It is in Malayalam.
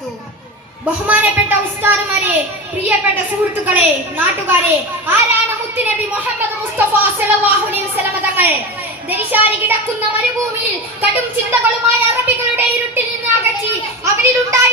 വബറകാതുഹു. ബഹുമാനപ്പെട്ട ഉസ്താദുമാരെ, പ്രിയപ്പെട്ട സുഹൃത്തുക്കളെ, നാട്ടുകാരെ, ആരാണ് മുത്തുനബി മുഹമ്മദ് മുസ്തഫ സല്ലല്ലാഹു അലൈഹി വസല്ലം തങ്ങൾ? ദേശാരി കിടക്കുന്ന മരുഭൂമിയിൽ കടും ചിന്തകളുമായി അറബികളുടെ ഇരുട്ടിൽ നിന്ന് അകറ്റി അവരിലുണ്ടായ